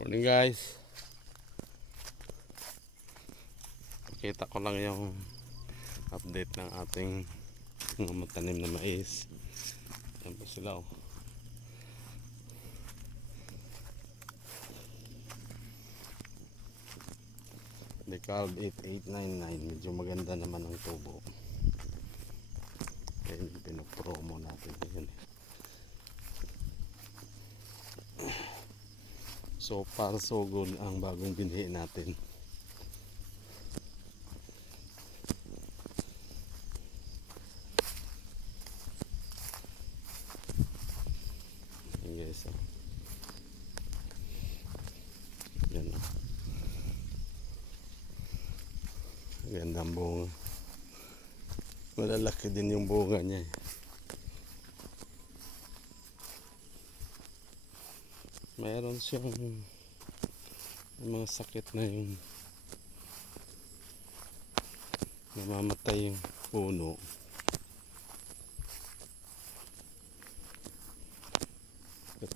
Morning guys. Pakita ko lang yung update ng ating mga matanim na mais. Yan po sila oh. Decal 8899. Medyo maganda naman ang tubo. Kaya yung pinapromo natin ngayon. So far so good ang bagong binhi natin. Yan guys oh. Yan oh. Gandang bunga. Malalaki din yung bunga niya eh. Mayroon siyang mga sakit na yung namamatay yung puno.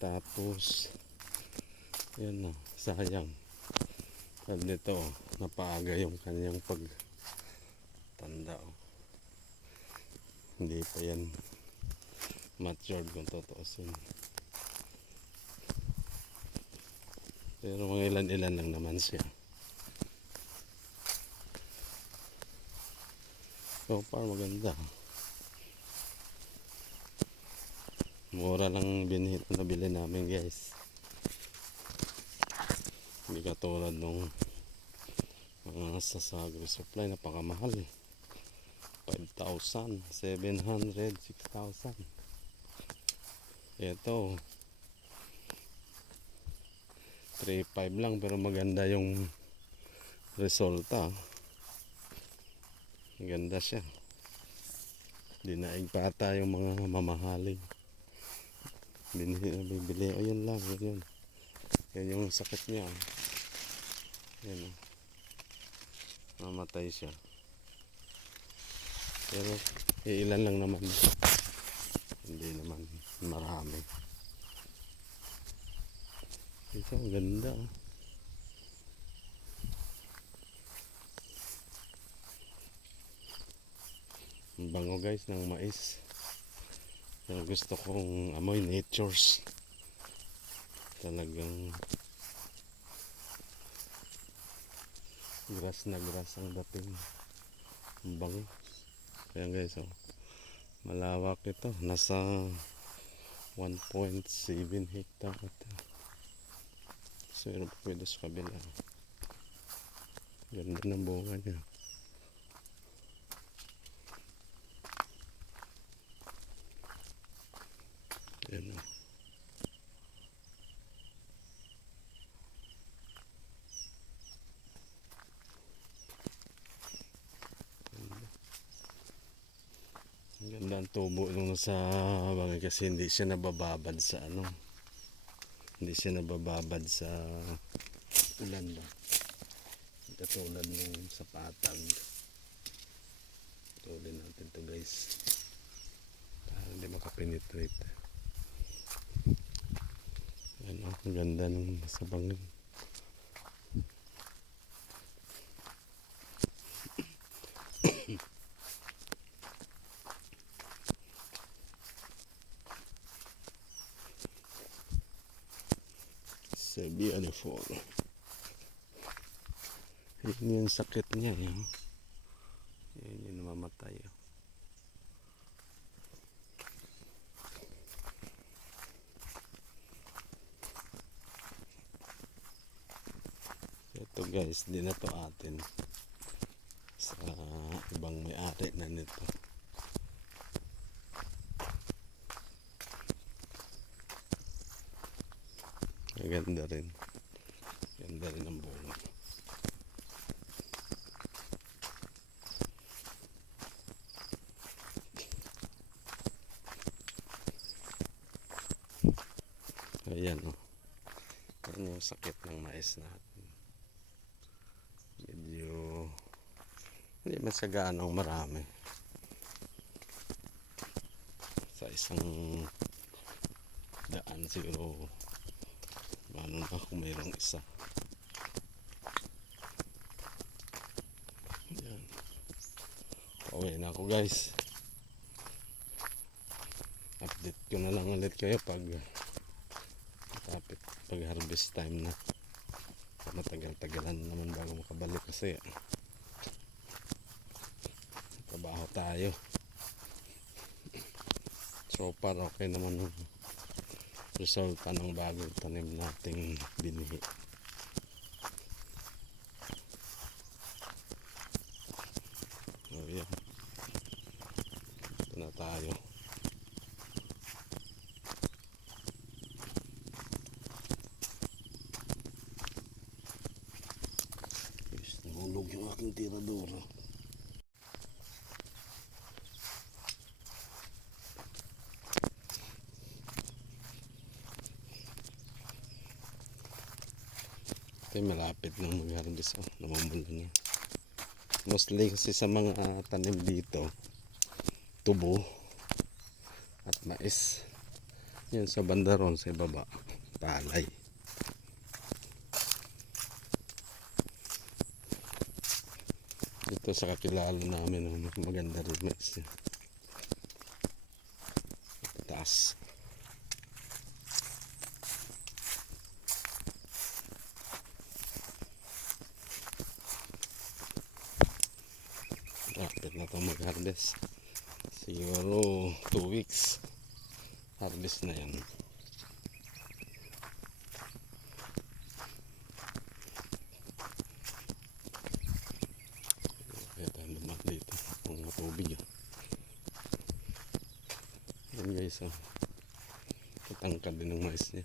Tapos yan o, sayang. At nito o, napaaga yung kanyang pagtanda o. Hindi pa yan matured kung tutuusin. Pero mga ilan-ilan lang naman siya. So far maganda. Mura lang binhi na nabili namin guys. Hindi katulad nung mga sa agri-supply, napakamahal eh. 5,000, 700, 6,000. Ito 3,500 lang pero maganda yung resulta. Maganda siya. Dinaig pa ata yung mga mamahaling binhi na bibili. Ayun lang, yun. Yan yung sakit niya. Yan o. Mamatay siya. Pero ilan lang naman. Hindi naman marami. Ito, ang ganda oh. Ang bango guys ng mais. Pero gusto kong amoy natures. Talagang grass na grass ang dating. Ang bango. Kaya guys oh, malawak ito. Nasa 1.7 hectare ito. So meron pa pwede sa kabila. Ganda ng bunga niya. Yan o. Ang ganda ang tubo nung sa bangin kasi hindi siya nabababad sa ano. Hindi siya nabababad sa ulan ba. Katulad nung sa patag. Tulin natin to guys. Para hindi makapenetrate. Ano, ang ganda nung sa bangin. So beautiful. Yun yung sakit niya eh. Yun yung namamatay. Ito guys, di na to atin. Sa ibang may-ari na nito. Ganda rin. Ganda rin ang bunga. Ayan o. Yan yung sakit ng mais natin. Medyo hindi masaganong marami. Sa isang daan siguro Ano na kung mayroong isa. Yan. Pauwi na ako guys. Update ko na lang ulit kayo pag harvest time na. Matagal-tagalan naman bago makabalik kasi trabaho tayo. So far okay naman yung resulta ng bagong tanim nating binihi. So yan, ito na tayo. Yes, nahulog yung aking tiradora. Ito yung malapit ng mag-harvest. Namumula niya. Mostly kasi sa mga tanim dito, tubo at mais. Yan sa banda ron sa ibaba, palay. Dito sa kakilala namin, maganda rin mais. Taas. Lapit na itong mag-harvest. Siguro 2 weeks harvest na yan. Kaya tayo naman dito ang tubig. Yan guys, tatangkad din ng mais niya.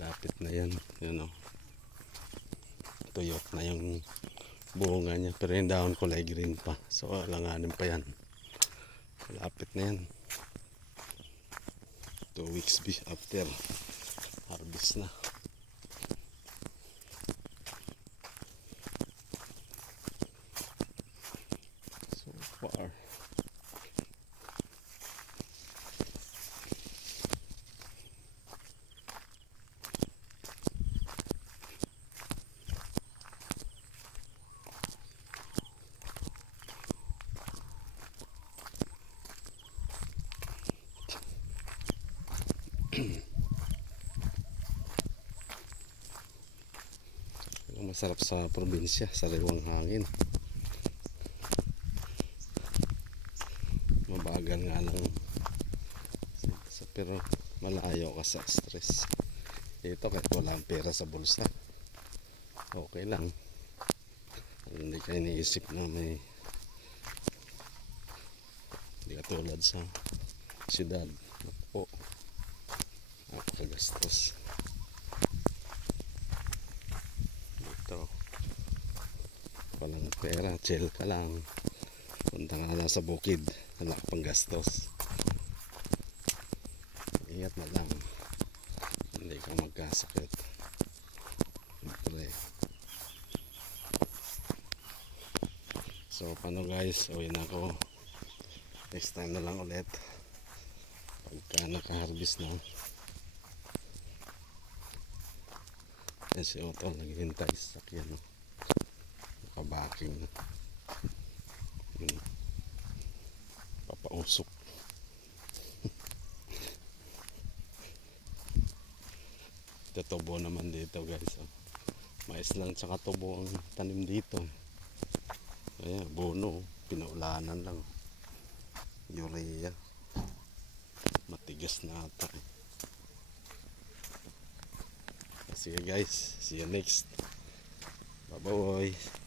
Lapit na yan. Yan o, tuyot na yung bunga niya, pero yung dahon kulay green pa, so alanganin pa yan. Lapit na yan, 2 weeks after harvest na. So far ang masarap sa probinsya, sariwang hangin. Mabagal nga lang, pero malayo ka sa stress. Ito kahit wala ang pera sa bulsa, okay lang. Hindi ka iniisip na may, hindi katulad sa siyudad. Opo, napakagastos. Dito walang pera, chill ka lang, punta ka lang sa bukid, wala ka pang gastos. Ingat na lang, hindi ka magkasakit. Siyempre. So paano guys, uwi na ako. Next time na lang ulit pagka naka-harvest na. Yan si Otto naghihintay sa sakyan, no? Nakabaking na. Papausok. Tubo naman dito guys, oh. Mais lang tsaka tubo ang tanim dito. Ayan, bono, pinaulanan lang. Urea, matigas na ata. Sige guys, see you next. Bye bye.